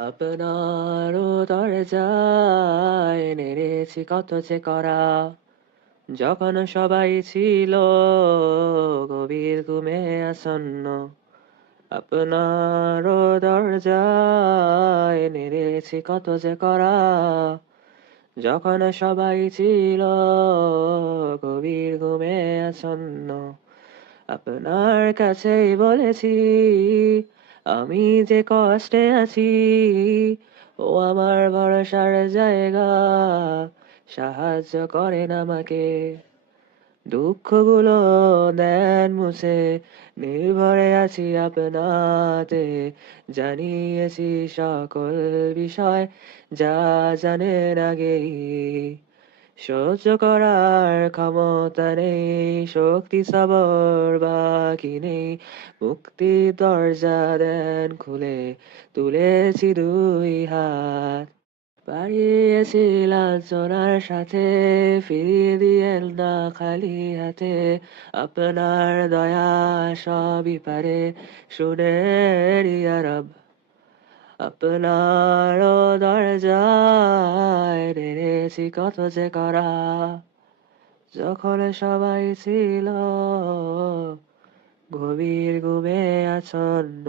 আপনার দরজায় নেড়েছি কত যে করা। যখন সবাই ছিল গভীর ঘুমে আসন্ন, আপনার দরজায় নেড়েছি কত যে করা। যখন সবাই ছিল গভীর ঘুমে আসন্ন, আপনার কাছেই বলেছি আমি যে কষ্টে আছি, ও আমার ভরসার জায়গা। সাহায্য করেন আমাকে। দুঃখগুলো দেন মুছে, নির্ভরে আছি আপনাতে। জানিয়েছি সকল বিষয়, যা জানেন আগেই। সহ্য করার ক্ষমতা নেই, শক্তি সবর বাকি নেই, মুক্তি দরজা দেন খুলে, তুলেছি দুই হাত। পাড়িয়েছি লাঞ্ছনার সাথে, ফিরিয়ে দিয়েন না খালি হাতে, আপনার দয়া সবই পারে রব আপনার দরজায় নেড়েছি কত যে করা যখন সবাই ছিল গভীর ঘুমে আছন্ন